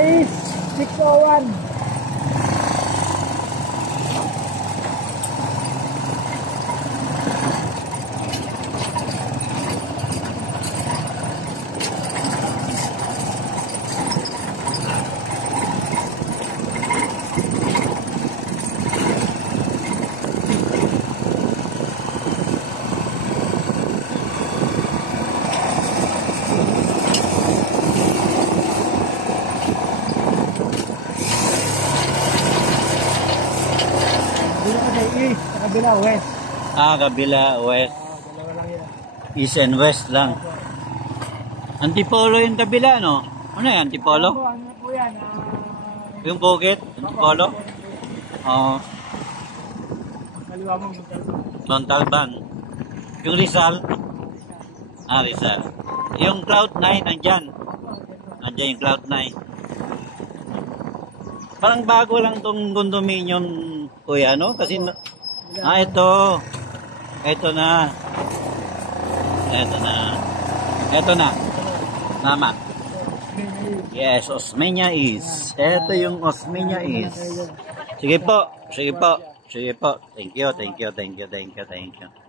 is 601. Sa kabila, west. Kabila, west. Dalawa lang yan. East and west lang. Antipolo yung kabila, no? Ano yan, Antipolo? Ano po yan? Yung Bukit, Antipolo? Oo. Kaliwa mo. Montalban. Yung Rizal? Rizal. Yung Cloud9, nandyan. Nandyan yung Cloud9. Parang bago lang tong condominium, kuya, no? Kasi, ito. Ito na. Ito na. Ito na. Tama. Yes, Osmeña is. Ito yung Osmeña is. Sige po. Sige po. Sige po. Thank you, thank you, thank you, thank you, thank you.